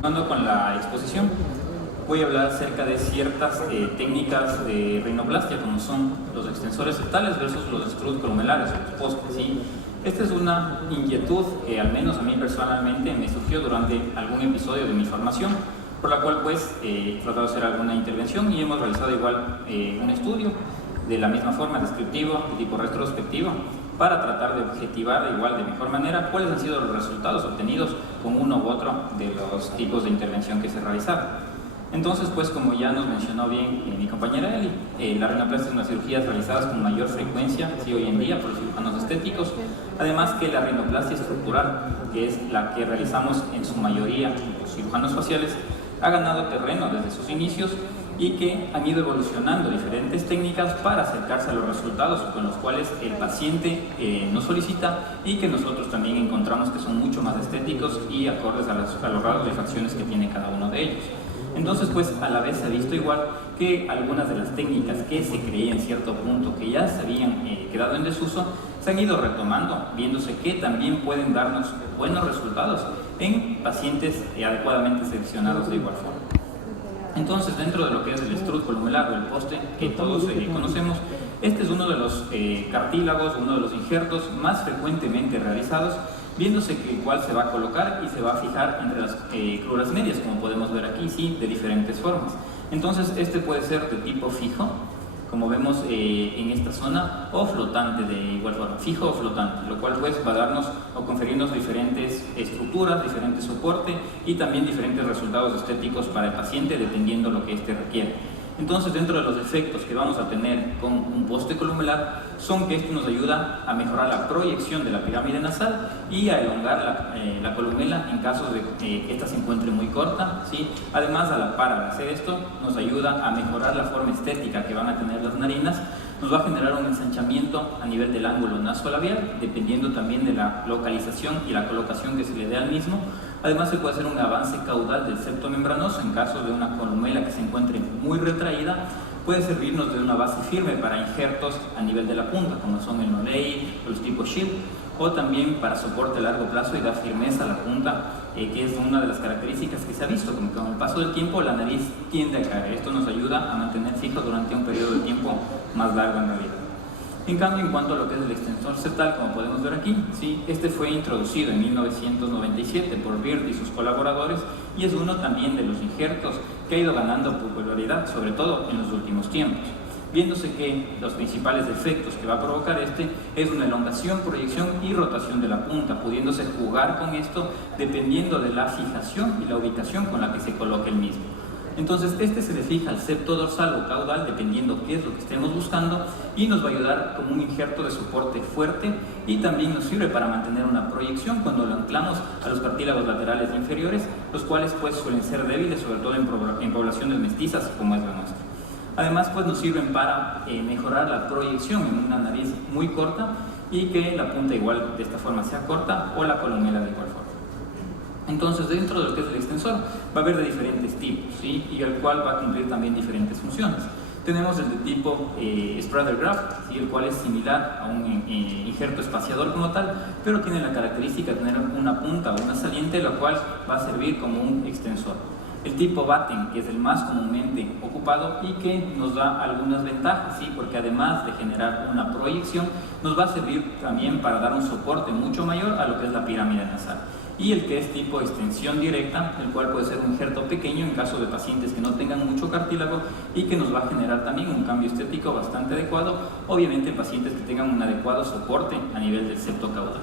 Continuando con la exposición, voy a hablar acerca de ciertas técnicas de rinoplastia, como son los extensores septales versus los extrudos columelares o los postes, ¿sí? Esta es una inquietud que al menos a mí personalmente me surgió durante algún episodio de mi formación, por la cual pues he tratado de hacer alguna intervención y hemos realizado igual un estudio de la misma forma, descriptivo, de tipo retrospectivo, para tratar de objetivar de igual, de mejor manera, cuáles han sido los resultados obtenidos con uno u otro de los tipos de intervención que se realizaron. Entonces, pues como ya nos mencionó bien mi compañera Eli, la rinoplastia es una cirugía realizada con mayor frecuencia, sí, hoy en día, por los cirujanos estéticos, además que la rinoplastia estructural, que es la que realizamos en su mayoría los cirujanos faciales, ha ganado terreno desde sus inicios y que han ido evolucionando diferentes técnicas para acercarse a los resultados con los cuales el paciente nos solicita y que nosotros también encontramos que son mucho más estéticos y acordes a los rasgos y facciones que tiene cada uno de ellos. Entonces, pues a la vez se ha visto igual que algunas de las técnicas que se creía en cierto punto que ya se habían quedado en desuso, se han ido retomando, viéndose que también pueden darnos buenos resultados en pacientes adecuadamente seleccionados de igual forma. Entonces, dentro de lo que es el extrudo columelar o el poste que todos conocemos, este es uno de los cartílagos, uno de los injertos más frecuentemente realizados, viéndose que el cual se va a colocar y se va a fijar entre las cruras medias, como podemos ver aquí, sí, de diferentes formas. Entonces, este puede ser de tipo fijo, como vemos en esta zona, o flotante de igual forma, fijo o flotante, lo cual pues va a darnos o conferirnos diferentes estructuras, diferente soporte y también diferentes resultados estéticos para el paciente dependiendo lo que éste requiere. Entonces, dentro de los efectos que vamos a tener con un poste columelar son que este nos ayuda a mejorar la proyección de la pirámide nasal y a elongar la columela en caso de que ésta se encuentre muy corta, ¿sí? Además, a la par de hacer esto, nos ayuda a mejorar la forma estética que van a tener las narinas, nos va a generar un ensanchamiento a nivel del ángulo nasolabial, dependiendo también de la localización y la colocación que se le dé al mismo. Además, se puede hacer un avance caudal del septo membranoso en caso de una columela que se encuentre muy retraída. Puede servirnos de una base firme para injertos a nivel de la punta, como son el Nolei, los tipos Shield, o también para soporte a largo plazo y dar firmeza a la punta, que es una de las características que se ha visto, como que con el paso del tiempo la nariz tiende a caer. Esto nos ayuda a mantener fijo durante un periodo de tiempo más largo en realidad. En cambio, en cuanto a lo que es el extensor septal, como podemos ver aquí, ¿sí? Este fue introducido en 1997 por Beard y sus colaboradores y es uno también de los injertos que ha ido ganando popularidad, sobre todo en los últimos tiempos, viéndose que los principales efectos que va a provocar este es una elongación, proyección y rotación de la punta, pudiéndose jugar con esto dependiendo de la fijación y la ubicación con la que se coloque el mismo. Entonces, este se le fija al septo dorsal o caudal, dependiendo qué es lo que estemos buscando, y nos va a ayudar como un injerto de soporte fuerte y también nos sirve para mantener una proyección cuando lo anclamos a los cartílagos laterales inferiores, los cuales pues suelen ser débiles, sobre todo en poblaciones mestizas como es la nuestra. Además, pues nos sirven para mejorar la proyección en una nariz muy corta y que la punta igual de esta forma sea corta o la columela de igual forma. Entonces, dentro de lo que es el extensor, va a haber de diferentes tipos, ¿sí? Y el cual va a cumplir también diferentes funciones. Tenemos el de tipo Sprader Graft, ¿sí? El cual es similar a un injerto espaciador como tal, pero tiene la característica de tener una punta o una saliente, lo cual va a servir como un extensor. El tipo Batten, que es el más comúnmente ocupado y que nos da algunas ventajas, ¿sí? Porque además de generar una proyección, nos va a servir también para dar un soporte mucho mayor a lo que es la pirámide nasal. Y el que es tipo extensión directa, el cual puede ser un injerto pequeño en caso de pacientes que no tengan mucho cartílago y que nos va a generar también un cambio estético bastante adecuado, obviamente en pacientes que tengan un adecuado soporte a nivel del septo caudal.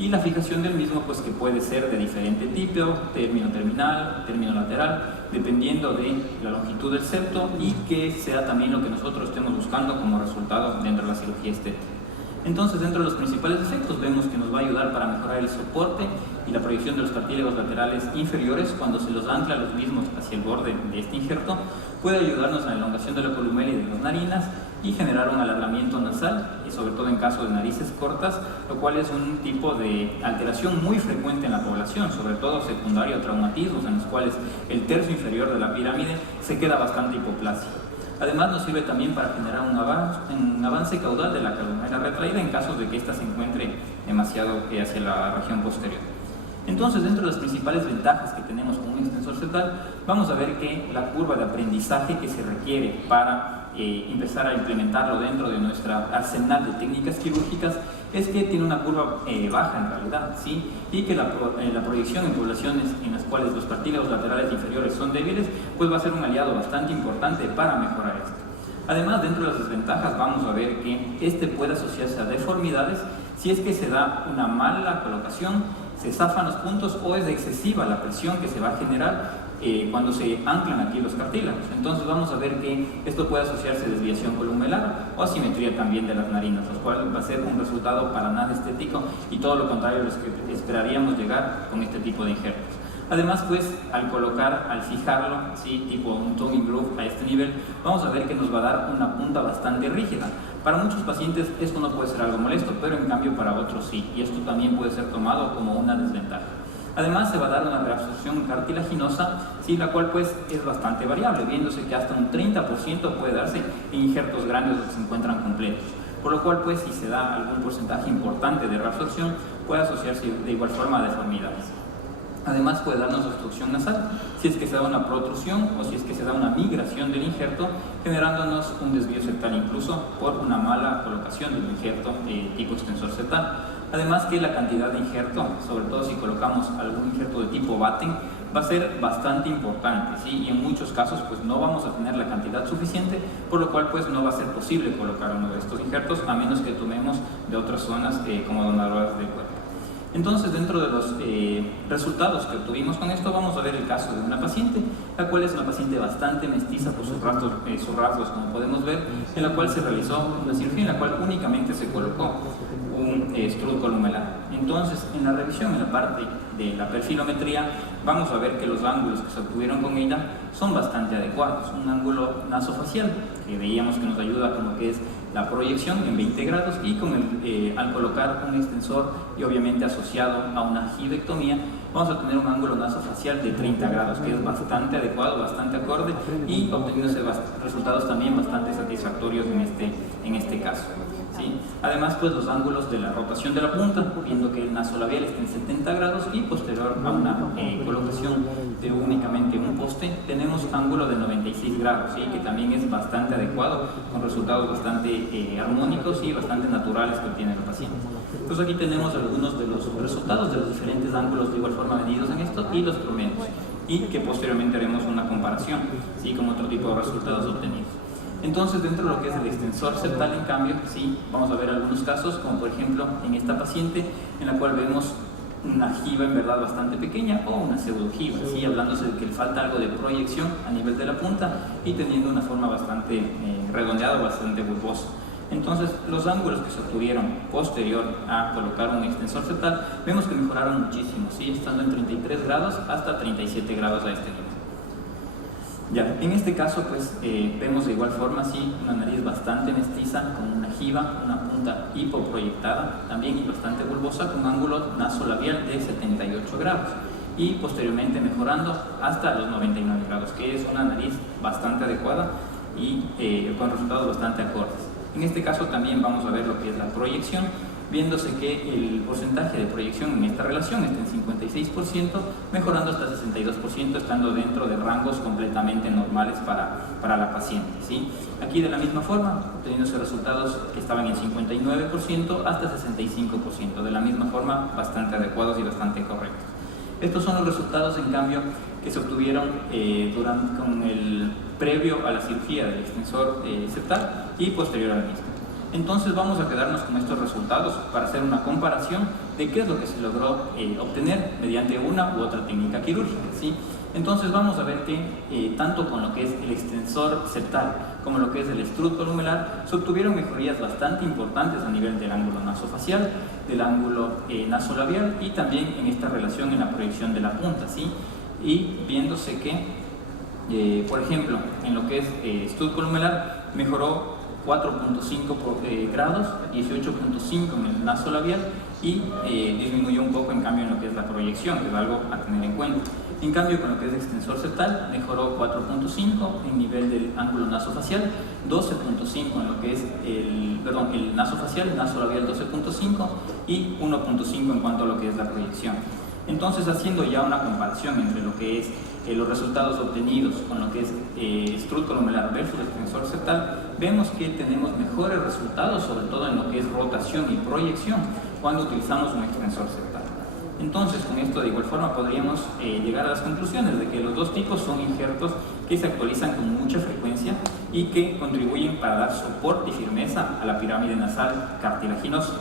Y la fijación del mismo, pues que puede ser de diferente tipo, término terminal, término lateral, dependiendo de la longitud del septo y que sea también lo que nosotros estemos buscando como resultado dentro de la cirugía estética. Entonces, dentro de los principales efectos vemos que nos va a ayudar para mejorar el soporte y la proyección de los cartílagos laterales inferiores cuando se los ancla los mismos hacia el borde de este injerto. Puede ayudarnos a la elongación de la columela y de las narinas y generar un alargamiento nasal, y sobre todo en caso de narices cortas, lo cual es un tipo de alteración muy frecuente en la población, sobre todo secundario a traumatismos en los cuales el tercio inferior de la pirámide se queda bastante hipoplásico. Además, nos sirve también para generar un avance caudal de la columela retraída en caso de que ésta se encuentre demasiado hacia la región posterior. Entonces, dentro de las principales ventajas que tenemos con un extensor septal, vamos a ver que la curva de aprendizaje que se requiere para empezar a implementarlo dentro de nuestra arsenal de técnicas quirúrgicas es que tiene una curva baja en realidad, ¿sí? Y que la proyección en poblaciones en las cuales los cartílagos laterales inferiores son débiles, pues va a ser un aliado bastante importante para mejorar esto. Además, dentro de las desventajas vamos a ver que este puede asociarse a deformidades si es que se da una mala colocación, se zafan los puntos o es excesiva la presión que se va a generar cuando se anclan aquí los cartílagos. Entonces vamos a ver que esto puede asociarse a desviación columelar o asimetría también de las narinas, lo cual va a ser un resultado para nada estético y todo lo contrario a los que esperaríamos llegar con este tipo de injertos. Además, pues, al colocar, al fijarlo, ¿sí? Tipo un tongue groove a este nivel, vamos a ver que nos va a dar una punta bastante rígida. Para muchos pacientes esto no puede ser algo molesto, pero en cambio para otros sí, y esto también puede ser tomado como una desventaja. Además, se va a dar una reabsorción cartilaginosa, ¿sí? La cual pues es bastante variable, viéndose que hasta un 30% puede darse en injertos grandes que se encuentran completos. Por lo cual, pues, si se da algún porcentaje importante de reabsorción, puede asociarse de igual forma a deformidades. Además, puede darnos obstrucción nasal si es que se da una protrusión o si es que se da una migración del injerto, generándonos un desvío septal incluso por una mala colocación del injerto tipo extensor septal. Además que la cantidad de injerto, sobre todo si colocamos algún injerto de tipo Batten, va a ser bastante importante, ¿sí? Y en muchos casos pues no vamos a tener la cantidad suficiente, por lo cual pues no va a ser posible colocar uno de estos injertos a menos que tomemos de otras zonas como donadoras del cuerpo. Entonces, dentro de los resultados que obtuvimos con esto, vamos a ver el caso de una paciente, la cual es una paciente bastante mestiza por sus rasgos, como podemos ver, en la cual se realizó una cirugía en la cual únicamente se colocó un extrudo columelar. Entonces, en la revisión, en la parte de la perfilometría, vamos a ver que los ángulos que se obtuvieron con ella son bastante adecuados. Un ángulo nasofacial, que veíamos que nos ayuda con lo que es la proyección en 20 grados y con al colocar un extensor y obviamente asociado a una gibectomía, vamos a tener un ángulo nasofacial de 30 grados, que es bastante adecuado, bastante acorde y obteniéndose resultados también bastante satisfactorios en este caso. ¿Sí? Además, pues los ángulos de la rotación de la punta, viendo que el nasolabial está en 70 grados y posterior a una colocación de únicamente un poste, tenemos ángulo de 96 grados, ¿sí? Que también es bastante adecuado, con resultados bastante armónicos y bastante naturales que obtiene el paciente. Entonces aquí tenemos algunos de los resultados de los diferentes ángulos de igual forma medidos en esto y los promedios, y que posteriormente haremos una comparación, ¿sí? Con otro tipo de resultados obtenidos. Entonces, dentro de lo que es el extensor septal, en cambio, sí, vamos a ver algunos casos, como por ejemplo en esta paciente, en la cual vemos una jiba en verdad bastante pequeña o una pseudojiba, ¿sí? Hablándose de que le falta algo de proyección a nivel de la punta y teniendo una forma bastante redondeada, bastante bulbosa. Entonces, los ángulos que se obtuvieron posterior a colocar un extensor septal, vemos que mejoraron muchísimo, ¿sí? Estando en 33 grados hasta 37 grados a este nivel. Ya, en este caso pues vemos de igual forma sí, una nariz bastante mestiza con una jiba, una punta hipoproyectada también y bastante bulbosa con un ángulo nasolabial de 78 grados y posteriormente mejorando hasta los 99 grados, que es una nariz bastante adecuada y con resultados bastante acordes. En este caso también vamos a ver lo que es la proyección, viéndose que el porcentaje de proyección en esta relación está en 56%, mejorando hasta 62%, estando dentro de rangos completamente normales para la paciente, ¿sí? Aquí de la misma forma, obteniéndose resultados que estaban en 59% hasta 65%, de la misma forma bastante adecuados y bastante correctos. Estos son los resultados, en cambio, que se obtuvieron con el previo a la cirugía del extensor septal y posterior al mismo. Entonces vamos a quedarnos con estos resultados para hacer una comparación de qué es lo que se logró obtener mediante una u otra técnica quirúrgica, ¿sí? Entonces vamos a ver que tanto con lo que es el extensor septal como lo que es el extrudo columelar se obtuvieron mejorías bastante importantes a nivel del ángulo nasofacial, del ángulo nasolabial y también en esta relación en la proyección de la punta, ¿sí? Y viéndose que, por ejemplo, en lo que es extrudo columelar mejoró 4.5 grados, 18.5 en el nasolabial y disminuyó un poco en cambio en lo que es la proyección, que es algo a tener en cuenta. En cambio, con lo que es extensor septal, mejoró 4.5 en nivel del ángulo nasofacial, 12.5 en lo que es el nasofacial, nasolabial 12.5 y 1.5 en cuanto a lo que es la proyección. Entonces, haciendo ya una comparación entre lo que es los resultados obtenidos con lo que es extrudo columelar versus extensor septal, vemos que tenemos mejores resultados, sobre todo en lo que es rotación y proyección, cuando utilizamos un extensor septal. Entonces, con esto de igual forma podríamos llegar a las conclusiones de que los dos tipos son injertos que se actualizan con mucha frecuencia y que contribuyen para dar soporte y firmeza a la pirámide nasal cartilaginosa.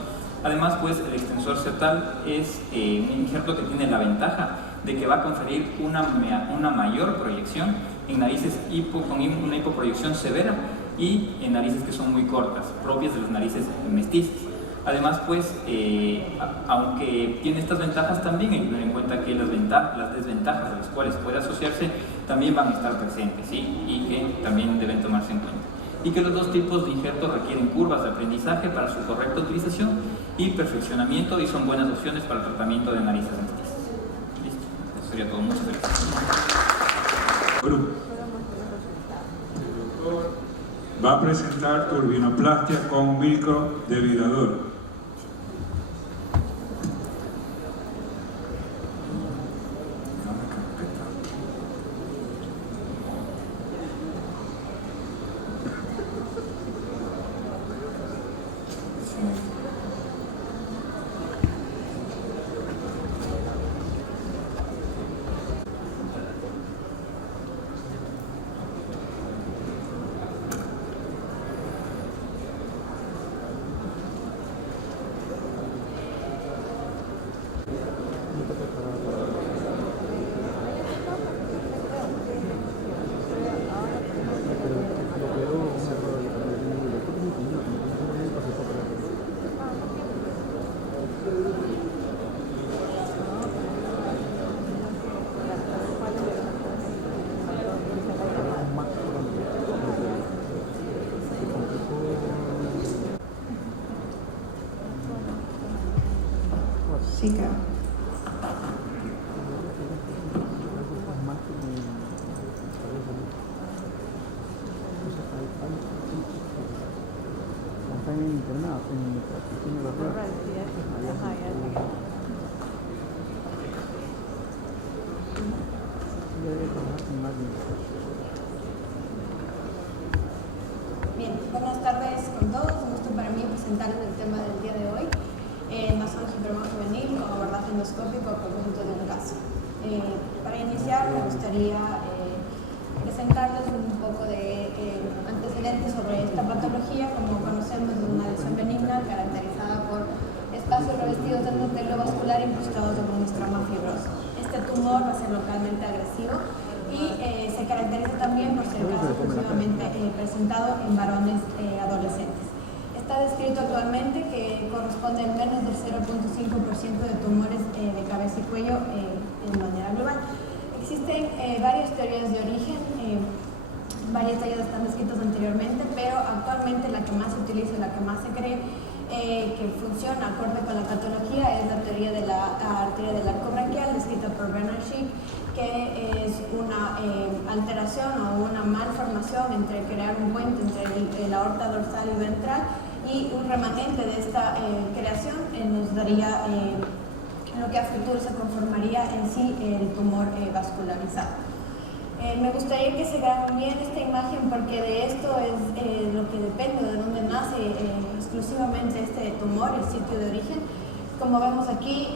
Además, pues, el extensor septal es un injerto que tiene la ventaja de que va a conferir una mayor proyección en narices con una hipoproyección severa y en narices que son muy cortas, propias de las narices mestizas. Además, pues, aunque tiene estas ventajas, también hay que tener en cuenta que las desventajas a las cuales puede asociarse también van a estar presentes, ¿sí? Y que también deben tomarse en cuenta. Y que los dos tipos de injertos requieren curvas de aprendizaje para su correcta utilización y perfeccionamiento y son buenas opciones para el tratamiento de narices mestizas. Listo, eso sería todo. Muchas gracias. Bueno, el doctor va a presentar turbinoplastia con microdevidador. Sí, creo. Están internados en Bien, buenas tardes con todos. Un gusto para mí presentarles el tema del día de hoy. Masón juvenil con abordaje endoscópico a propósito de un caso. Para iniciar me gustaría presentarles un poco de antecedentes sobre esta patología. Como conocemos, es una lesión benigna caracterizada por espacios revestidos de núcleo vascular incrustados en un estroma fibroso. Este tumor va a ser localmente agresivo y se caracteriza también por ser casi exclusivamente presentado en varones adolescentes. Está descrito actualmente que corresponde al menos del 0.5% de tumores de cabeza y cuello en manera global. Existen varias teorías de origen, varias de ellas están descritas anteriormente, pero actualmente la que más se utiliza y la que más se cree que funciona acorde con la patología es la teoría de la arteria del arco braquial, descrita por Bernard Schick, que es una alteración o una malformación entre crear un puente entre la aorta dorsal y ventral, y un remanente de esta creación nos daría lo que a futuro se conformaría en sí el tumor vascularizado. Me gustaría que se graben bien esta imagen porque de esto es lo que depende de dónde nace exclusivamente este tumor, el sitio de origen. Como vemos aquí,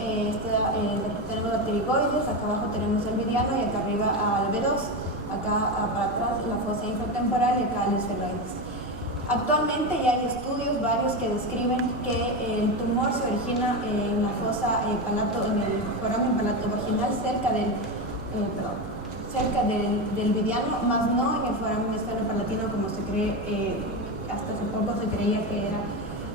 tenemos la pterigoides, acá abajo tenemos el mediano y acá arriba al B2, acá para atrás la fosa infratemporal y acá el esfenoides. Actualmente ya hay estudios varios que describen que el tumor se origina en la fosa en el foramen palatovaginal cerca del mediano, más no en el foramen esfenopalatino como se cree, hasta hace poco se creía que era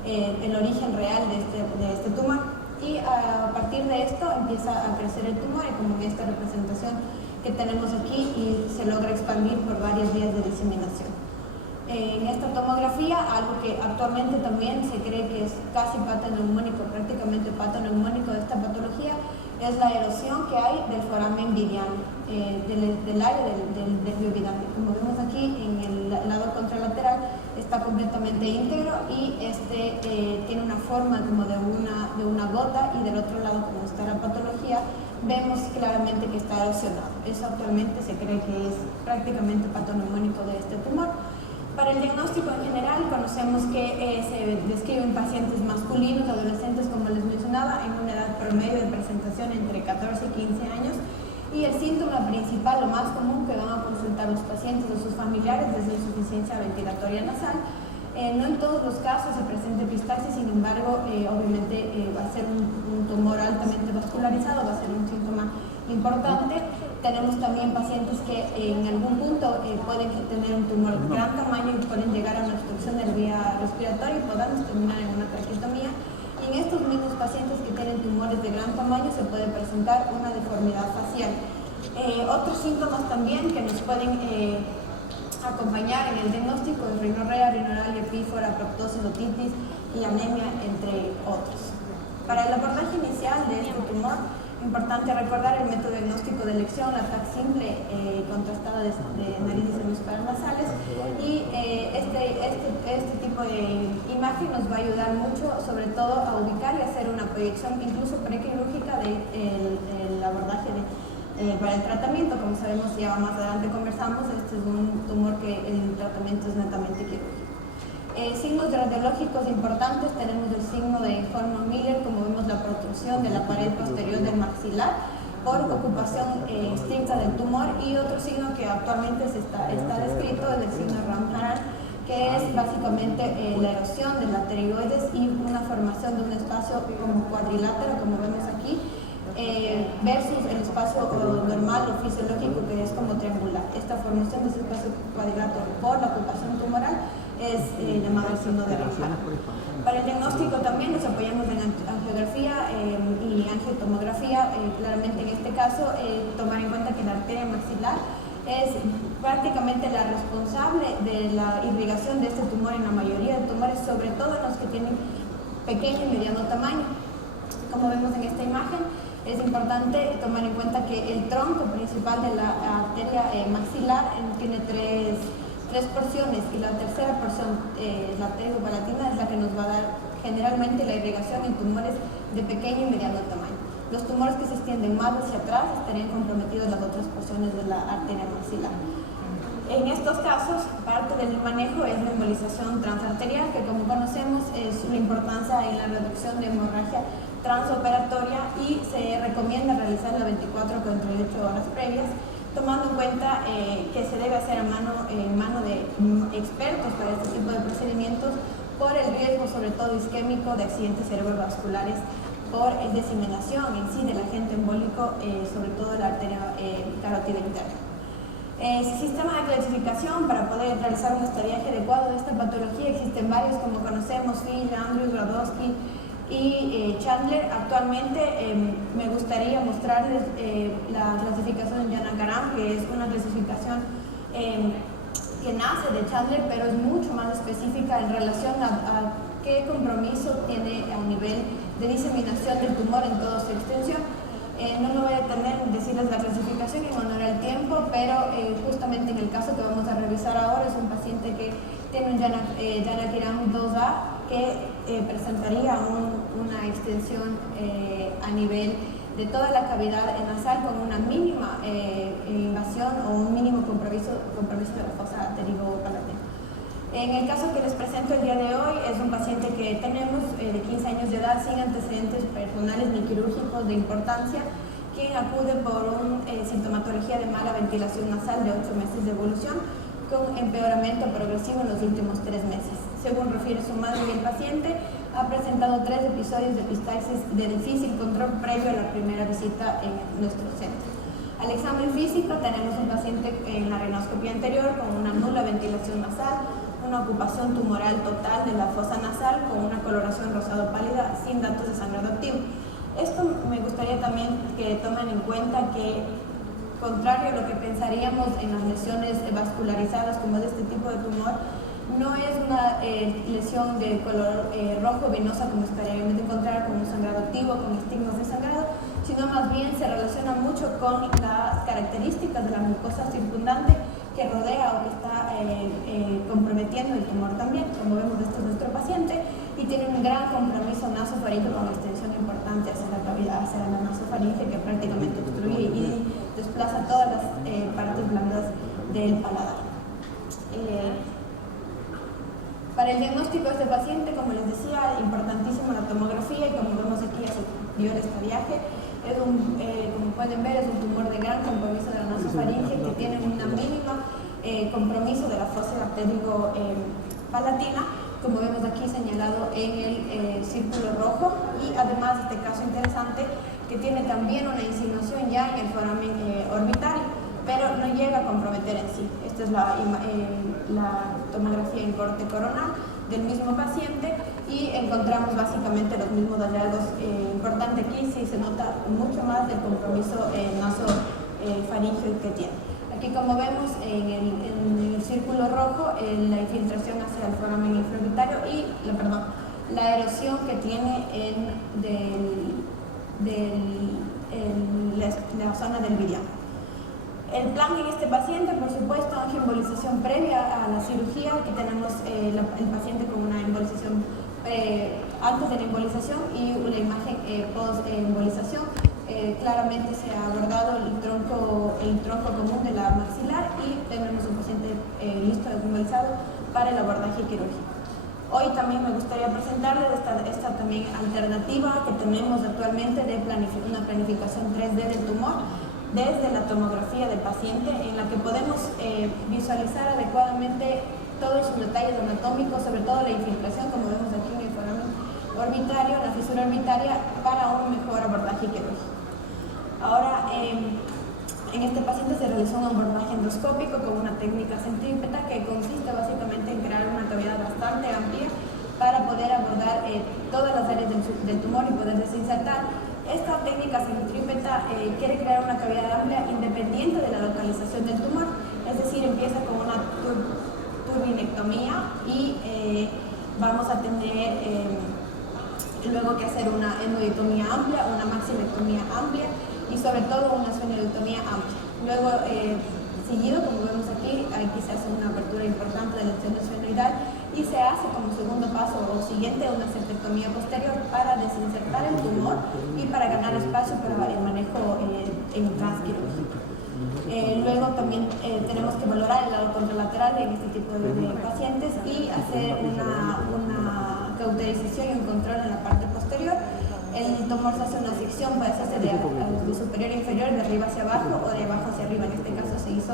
el origen real de este tumor. Y a partir de esto empieza a crecer el tumor, y como en esta representación que tenemos aquí, y se logra expandir por varias vías de diseminación. En esta tomografía, algo que actualmente también se cree que es casi patoneumónico, prácticamente patoneumónico de esta patología, es la erosión que hay del foramen vidiano, del área del biovidano. Como vemos aquí, en el lado contralateral está completamente íntegro y tiene una forma como de una gota, y del otro lado, como está la patología, vemos claramente que está erosionado. Eso actualmente se cree que es prácticamente patognomónico de este tumor. Para el diagnóstico en general, conocemos que se describen pacientes masculinos, adolescentes, como les mencionaba, en una edad promedio de presentación entre 14 y 15 años. Y el síntoma principal, lo más común que van a consultar los pacientes o sus familiares, es la insuficiencia ventilatoria nasal. No en todos los casos se presenta epistaxis, sin embargo, obviamente va a ser un tumor altamente vascularizado, va a ser un síntoma importante. Tenemos también pacientes que en algún punto pueden tener un tumor de gran tamaño y pueden llegar a una obstrucción de la vía respiratoria y podamos terminar en una traqueotomía. Y en estos mismos pacientes que tienen tumores de gran tamaño se puede presentar una deformidad facial. Otros síntomas también que nos pueden acompañar en el diagnóstico es rinorrea, rinoralia, pífora, proptosis, otitis y anemia, entre otros. Para el abordaje inicial de este tumor, importante recordar el método diagnóstico de elección, la TAC simple contrastada de nariz y senos paranasales, y este tipo de imagen nos va a ayudar mucho, sobre todo a ubicar y hacer una proyección incluso prequirúrgica del abordaje para el tratamiento. Como sabemos, ya más adelante conversamos, este es un tumor que el tratamiento es netamente quirúrgico. Signos radiológicos importantes, tenemos el signo de Horman-Miller, como vemos la protrusión de la pared posterior del maxilar por ocupación estricta del tumor, y otro signo que actualmente está descrito es el signo de Ramharan, que es básicamente la erosión de la pterigoides y una formación de un espacio como cuadrilátero, como vemos aquí, versus el espacio normal o fisiológico, que es como triangular. Esta formación de ese espacio cuadrilátero por la ocupación tumoral es llamado el signo de Ramharan. Para el diagnóstico también nos apoyamos en angiografía y angiotomografía. Claramente en este caso, tomar en cuenta que la arteria maxilar es prácticamente la responsable de la irrigación de este tumor en la mayoría de tumores, sobre todo en los que tienen pequeño y mediano tamaño. Como vemos en esta imagen, es importante tomar en cuenta que el tronco principal de la arteria maxilar tiene tres porciones, y la tercera porción, la arteriopalatina, es la que nos va a dar generalmente la irrigación en tumores de pequeño y mediano tamaño. Los tumores que se extienden más hacia atrás estarían comprometidos las otras porciones de la arteria maxilar. En estos casos, parte del manejo es la embolización transarterial, que como conocemos es una importancia en la reducción de hemorragia transoperatoria, y se recomienda realizarla 24 a 48 horas previas, tomando en cuenta que se debe hacer en mano de expertos para este tipo de procedimientos, por el riesgo sobre todo isquémico de accidentes cerebrovasculares por diseminación en sí del agente embólico, sobre todo la arteria carótida interna. Sistema de clasificación para poder realizar un estadiaje adecuado de esta patología. Existen varios, como conocemos, Fish, Andrews, Gradowski y Chandler. Actualmente me gustaría mostrarles la clasificación de Janakaram, que es una clasificación que nace de Chandler, pero es mucho más específica en relación a qué compromiso tiene a nivel de diseminación del tumor en toda su extensión. No me voy a detener en decirles la clasificación en honor al tiempo, pero justamente en el caso que vamos a revisar ahora es un paciente que tiene un Janakaram 2A, que presentaría una extensión a nivel de toda la cavidad nasal con una mínima invasión o un mínimo compromiso de la fosa pterigo-palatina. En el caso que les presento el día de hoy, es un paciente que tenemos de 15 años de edad, sin antecedentes personales ni quirúrgicos de importancia, quien acude por una sintomatología de mala ventilación nasal de 8 meses de evolución, con empeoramiento progresivo en los últimos 3 meses. Según refiere su madre y el paciente, ha presentado 3 episodios de epistaxis de difícil control previo a la primera visita en nuestro centro. Al examen físico tenemos un paciente en la rinoscopía anterior con una nula ventilación nasal, una ocupación tumoral total de la fosa nasal con una coloración rosado pálida sin datos de sangrado activo. Esto me gustaría también que tomen en cuenta que, contrario a lo que pensaríamos en las lesiones vascularizadas como es este tipo de tumor, no es una lesión de color rojo venosa como estaríamos de encontrar con un sangrado activo, con estigmas de sangrado, sino más bien se relaciona mucho con las características de la mucosa circundante que rodea o que está comprometiendo el tumor también. Como vemos, este es nuestro paciente. y tiene un gran compromiso nasofaríngeo con extensión importante hacia la cavidad, hacia la nasofaringe, que prácticamente obstruye y desplaza todas las partes blandas del paladar. Para el diagnóstico de este paciente, como les decía, importantísima la tomografía, y como vemos aquí ya se dio el estadiaje. Es como pueden ver, es un tumor de gran compromiso de la nasofaringe que tiene una mínima compromiso de la fosa arterigo-palatina, como vemos aquí señalado en el círculo rojo, y además este caso interesante que tiene también una insinuación ya en el foramen orbitario, pero no llega a comprometer en sí. Esta es la tomografía en corte coronal del mismo paciente y encontramos básicamente los mismos hallazgos. Importante aquí sí se nota mucho más del compromiso nasofaríngeo que tiene. Aquí, como vemos en el círculo rojo, la infiltración hacia el foramen infraorbitario y la erosión que tiene la zona del virión. El plan en este paciente, por supuesto, angioembolización previa a la cirugía. Aquí tenemos el paciente con una embolización antes de la embolización y una imagen post-embolización. Claramente se ha abordado el tronco común de la maxilar y tenemos un paciente listo, embolizado para el abordaje quirúrgico. Hoy también me gustaría presentarles esta también alternativa que tenemos actualmente de una planificación 3D del tumor desde la tomografía del paciente, en la que podemos visualizar adecuadamente todos sus detalles anatómicos, sobre todo la infiltración, como vemos aquí en el foramen orbitario, la fisura orbitaria, para un mejor abordaje quirúrgico. Ahora, en este paciente se realizó un abordaje endoscópico con una técnica centrípeta que consiste básicamente en crear una cavidad bastante amplia para poder abordar todas las áreas del tumor y poder desinsertar. Esta técnica centrípeta quiere crear una cavidad amplia independiente de la localización del tumor, es decir, empieza con una turbinectomía y vamos a tener luego que hacer una endoidectomía amplia, una maxilectomía amplia y sobre todo una esfenoidectomía amplia. Luego, seguido, como vemos aquí se hace una apertura importante del extremo esfenoidal y se hace como segundo paso o siguiente una septectomía posterior para desinsertar el tumor y para ganar espacio para el manejo en transquirúrgico. Luego también tenemos que valorar el lado contralateral en este tipo de pacientes y hacer una cauterización y un control en la parte posterior. El tumor se hace una sección, puede hacerse de superior a inferior, de arriba hacia abajo o de abajo hacia arriba. En este caso se hizo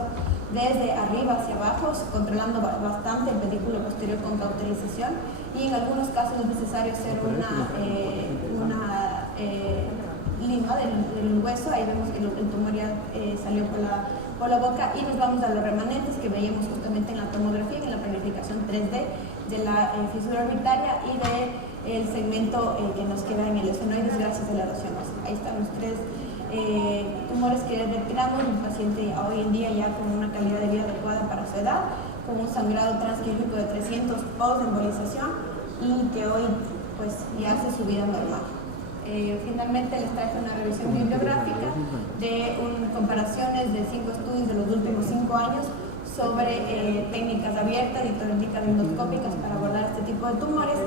desde arriba hacia abajo, controlando bastante el pedículo posterior con cauterización, y en algunos casos es necesario hacer una lima del hueso. Ahí vemos que el tumor ya salió por la boca, y nos vamos a los remanentes que veíamos justamente en la tomografía, en la planificación 3D de la fisura orbitaria y del segmento que nos queda en el esfenoides gracias a la erosión. Ahí están los tres tumores que retiramos, un paciente hoy en día ya con una calidad de vida adecuada para su edad, con un sangrado transquirúrgico de 300 post-embolización y que hoy pues ya hace su vida normal. Finalmente les traje una revisión bibliográfica de comparaciones de 5 estudios de los últimos 5 años sobre técnicas abiertas y técnicas endoscópicas para abordar este tipo de tumores.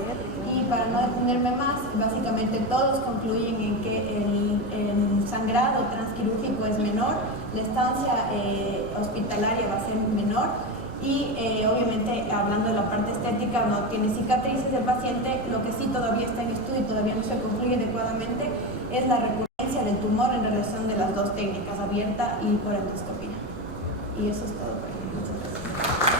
Y para no detenerme más, básicamente todos concluyen en que el sangrado transquirúrgico es menor, la estancia hospitalaria va a ser menor y obviamente hablando de la parte estética no tiene cicatrices el paciente. Lo que sí todavía está en estudio y todavía no se concluye adecuadamente es la recurrencia del tumor en relación de las dos técnicas, abierta y por endoscopía. Y eso es todo por hoy. Muchas gracias.